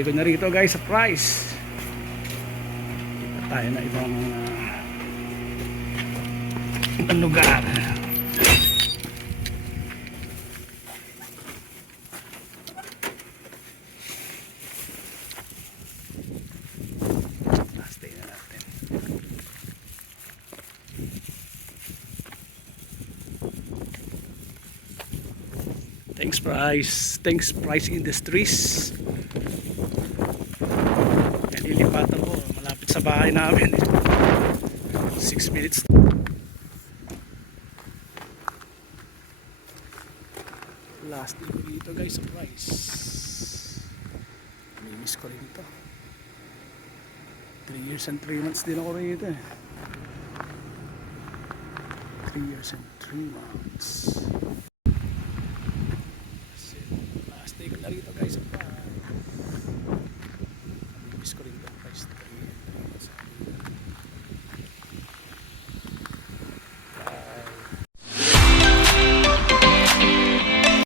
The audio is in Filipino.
day ko na rito guys sa price. Kita tayo na ibang lugar. Last day na natin. Thanks Price Industries. Yan, ilipatan ko malapit sa bahay namin. 6 minutes. Last day ko dito guys sa Price. Miss ko rin ito. 3 years and 3 months din ako rito eh. 3 years and 3 months. Last day ko na rito guys.